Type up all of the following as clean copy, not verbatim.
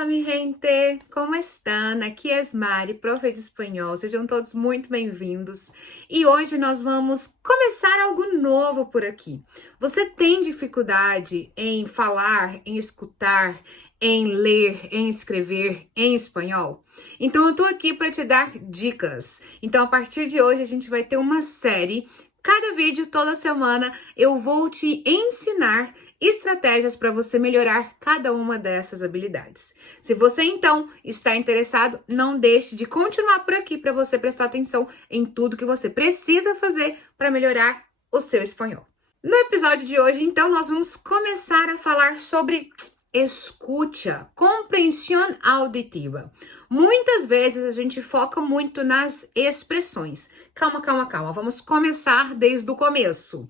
Hola, mi gente! Como estão? Aqui é Mari, profe de espanhol. Sejam todos muito bem-vindos. E hoje nós vamos começar algo novo por aqui. Você tem dificuldade em falar, em escutar, em ler, em escrever em espanhol? Então eu tô aqui para te dar dicas. Então a partir de hoje a gente vai ter uma série. Cada vídeo, toda semana, eu vou te ensinar estratégias para você melhorar cada uma dessas habilidades. Se você então está interessado, não deixe de continuar por aqui para você prestar atenção em tudo que você precisa fazer para melhorar o seu espanhol. No episódio de hoje, então, nós vamos começar a falar sobre escuta, compreensão auditiva. Muitas vezes a gente foca muito nas expressões. Calma. Vamos começar desde o começo.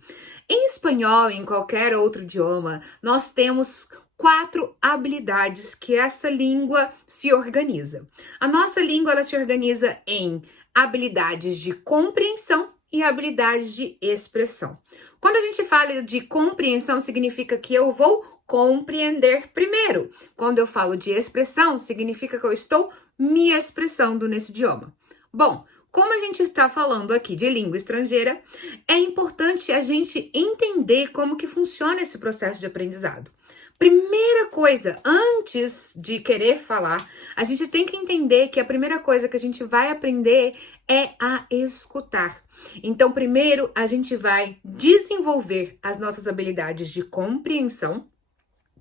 Em espanhol, em qualquer outro idioma, nós temos 4 habilidades que essa língua se organiza. A nossa língua ela se organiza em habilidades de compreensão e habilidades de expressão. Quando a gente fala de compreensão, significa que eu vou compreender primeiro. Quando eu falo de expressão, significa que eu estou me expressando nesse idioma. Bom, como a gente está falando aqui de língua estrangeira, é importante a gente entender como que funciona esse processo de aprendizado. Primeira coisa, antes de querer falar, a gente tem que entender que a primeira coisa que a gente vai aprender é a escutar. Então, primeiro, a gente vai desenvolver as nossas habilidades de compreensão,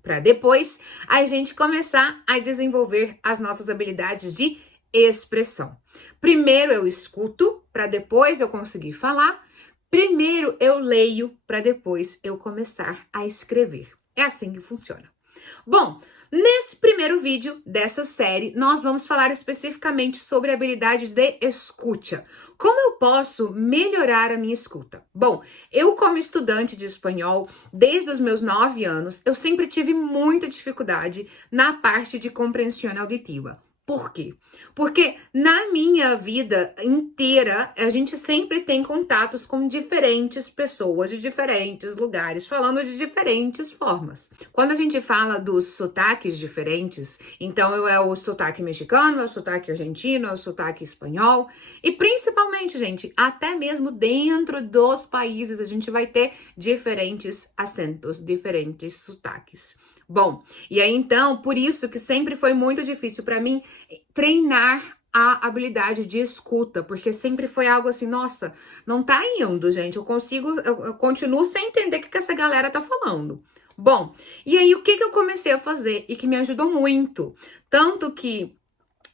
para depois a gente começar a desenvolver as nossas habilidades de expressão. Primeiro eu escuto, para depois eu conseguir falar. Primeiro eu leio, para depois eu começar a escrever. É assim que funciona. Bom, nesse primeiro vídeo dessa série, nós vamos falar especificamente sobre a habilidade de escuta. Como eu posso melhorar a minha escuta? Bom, eu como estudante de espanhol, desde os meus 9 anos, eu sempre tive muita dificuldade na parte de compreensão auditiva. Por quê? Porque na minha vida inteira, a gente sempre tem contatos com diferentes pessoas de diferentes lugares, falando de diferentes formas. Quando a gente fala dos sotaques diferentes, então é o sotaque mexicano, é o sotaque argentino, é o sotaque espanhol, e principalmente, gente, até mesmo dentro dos países a gente vai ter diferentes acentos, diferentes sotaques. Bom, e aí então, por isso que sempre foi muito difícil para mim treinar a habilidade de escuta, porque sempre foi algo assim, nossa, não tá indo, gente, eu continuo sem entender o que essa galera tá falando. Bom, e aí o que eu comecei a fazer e que me ajudou muito, tanto que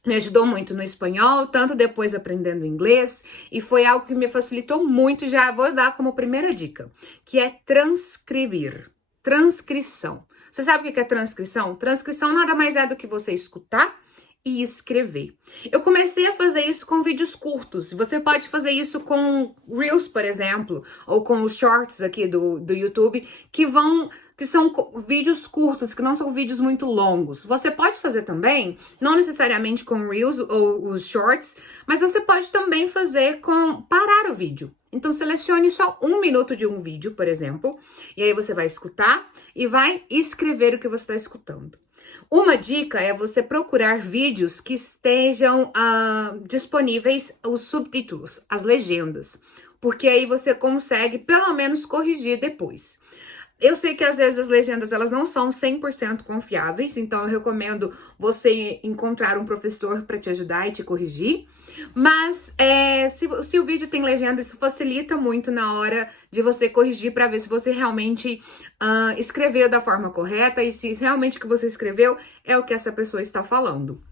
me ajudou muito no espanhol, tanto depois aprendendo inglês, e foi algo que me facilitou muito, já vou dar como primeira dica, que é transcrever, transcrição. Você sabe o que é transcrição? Transcrição nada mais é do que você escutar e escrever. Eu comecei a fazer isso com vídeos curtos. Você pode fazer isso com Reels, por exemplo, ou com os shorts aqui do YouTube, que são vídeos curtos, que não são vídeos muito longos. Você pode fazer também, não necessariamente com Reels ou os shorts, mas você pode também fazer com parar o vídeo. Então, selecione só 1 minuto de um vídeo, por exemplo, e aí você vai escutar e vai escrever o que você está escutando. Uma dica é você procurar vídeos que estejam disponíveis os subtítulos, as legendas, porque aí você consegue pelo menos corrigir depois. Eu sei que às vezes as legendas elas não são 100% confiáveis, então eu recomendo você encontrar um professor para te ajudar e te corrigir. Mas se o vídeo tem legenda, isso facilita muito na hora de você corrigir para ver se você realmente escreveu da forma correta e se realmente o que você escreveu é o que essa pessoa está falando.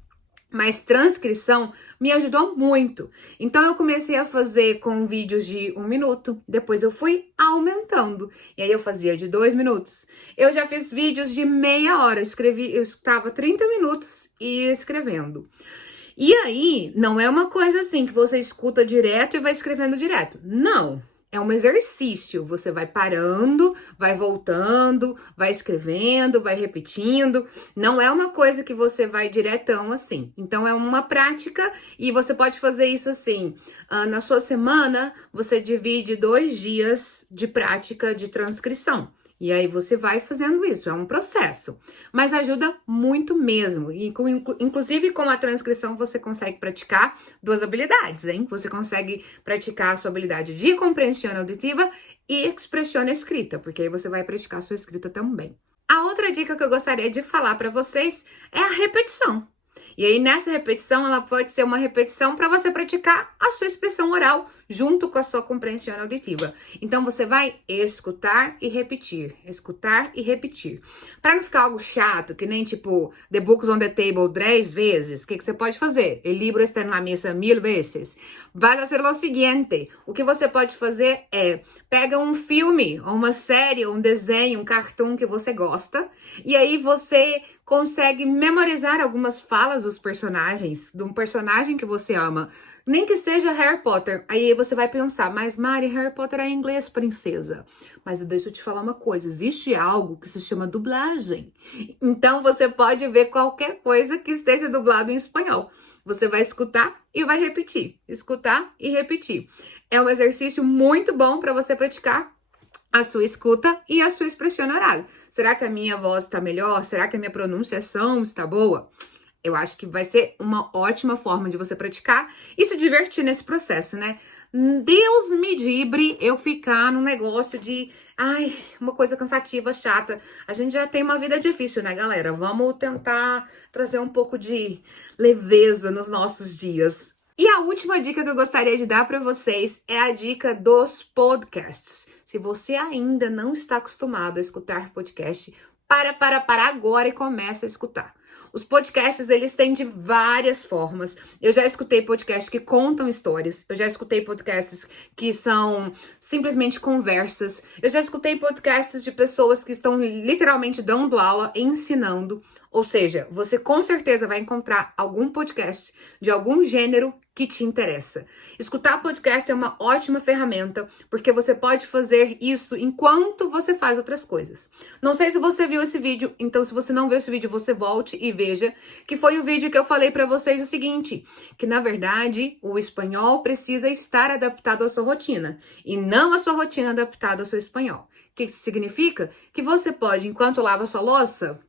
Mas transcrição me ajudou muito. Então eu comecei a fazer com vídeos de 1 minuto, depois eu fui aumentando. E aí eu fazia de 2 minutos. Eu já fiz vídeos de meia hora, eu estava 30 minutos e escrevendo. E aí, não é uma coisa assim que você escuta direto e vai escrevendo direto. Não. É um exercício, você vai parando, vai voltando, vai escrevendo, vai repetindo. Não é uma coisa que você vai diretão assim. Então, é uma prática e você pode fazer isso assim. Na sua semana, você divide 2 dias de prática de transcrição. E aí você vai fazendo isso, é um processo. Mas ajuda muito mesmo. E inclusive com a transcrição você consegue praticar duas habilidades, hein? Você consegue praticar a sua habilidade de compreensão auditiva e expressão escrita, porque aí você vai praticar a sua escrita também. A outra dica que eu gostaria de falar para vocês é a repetição. E aí, nessa repetição, ela pode ser uma repetição para você praticar a sua expressão oral junto com a sua compreensão auditiva. Então, você vai escutar e repetir, escutar e repetir. Para não ficar algo chato, que nem tipo, the books on the table 10 vezes, o que você pode fazer? El libro está na mesa 1000 vezes. Vai fazer o seguinte, o que você pode fazer é, pega um filme, ou uma série, ou um desenho, um cartoon que você gosta, e aí você consegue memorizar algumas falas dos personagens, de um personagem que você ama, nem que seja Harry Potter. Aí você vai pensar, mas Mari, Harry Potter é inglês, princesa. Mas deixa eu te falar uma coisa, existe algo que se chama dublagem. Então você pode ver qualquer coisa que esteja dublado em espanhol. Você vai escutar e vai repetir, escutar e repetir. É um exercício muito bom para você praticar a sua escuta e a sua expressão oral. Será que a minha voz está melhor? Será que a minha pronunciação está boa? Eu acho que vai ser uma ótima forma de você praticar e se divertir nesse processo, né? Deus me livre eu ficar no negócio de, uma coisa cansativa, chata. A gente já tem uma vida difícil, né, galera? Vamos tentar trazer um pouco de leveza nos nossos dias. E a última dica que eu gostaria de dar para vocês é a dica dos podcasts. Se você ainda não está acostumado a escutar podcast, para agora e começa a escutar. Os podcasts, eles têm de várias formas. Eu já escutei podcasts que contam histórias. Eu já escutei podcasts que são simplesmente conversas. Eu já escutei podcasts de pessoas que estão literalmente dando aula, ensinando. Ou seja, você com certeza vai encontrar algum podcast de algum gênero que te interessa. Escutar podcast é uma ótima ferramenta, porque você pode fazer isso enquanto você faz outras coisas. Não sei se você viu esse vídeo, então se você não viu esse vídeo, você volte e veja, que foi o vídeo que eu falei para vocês o seguinte, que na verdade o espanhol precisa estar adaptado à sua rotina, e não a sua rotina adaptada ao seu espanhol. O que isso significa? Que você pode, enquanto lava sua louça,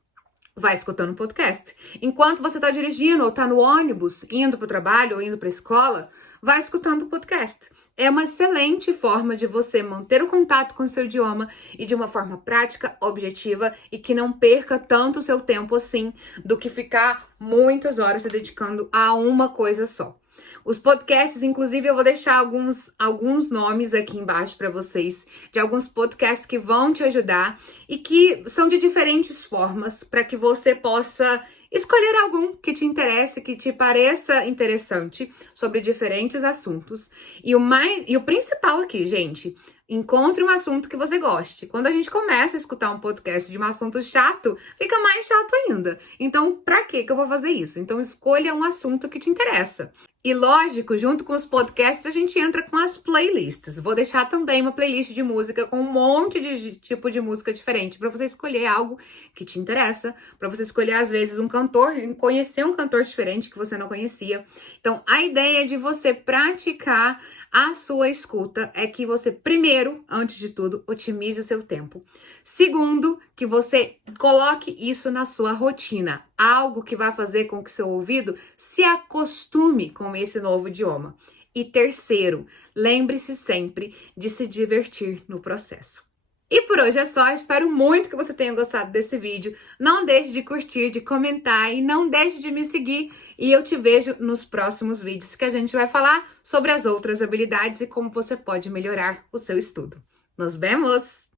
vai escutando um podcast. Enquanto você está dirigindo ou está no ônibus, indo para o trabalho ou indo para a escola, vai escutando o podcast. É uma excelente forma de você manter o contato com o seu idioma e de uma forma prática, objetiva e que não perca tanto o seu tempo assim do que ficar muitas horas se dedicando a uma coisa só. Os podcasts, inclusive, eu vou deixar alguns nomes aqui embaixo para vocês, de alguns podcasts que vão te ajudar e que são de diferentes formas para que você possa escolher algum que te interesse, que te pareça interessante sobre diferentes assuntos. E o principal aqui, gente, encontre um assunto que você goste. Quando a gente começa a escutar um podcast de um assunto chato, fica mais chato ainda. Então, pra que eu vou fazer isso? Então, escolha um assunto que te interessa. E lógico, junto com os podcasts, a gente entra com as playlists. Vou deixar também uma playlist de música com um monte de tipo de música diferente para você escolher algo que te interessa, para você escolher às vezes um cantor, conhecer um cantor diferente que você não conhecia. Então, a ideia de você praticar a sua escuta é que você, primeiro, antes de tudo, otimize o seu tempo. Segundo, que você coloque isso na sua rotina, algo que vai fazer com que seu ouvido se acostume com esse novo idioma. E terceiro, lembre-se sempre de se divertir no processo. E por hoje é só, espero muito que você tenha gostado desse vídeo. Não deixe de curtir, de comentar e não deixe de me seguir. E eu te vejo nos próximos vídeos que a gente vai falar sobre as outras habilidades e como você pode melhorar o seu estudo. Nos vemos!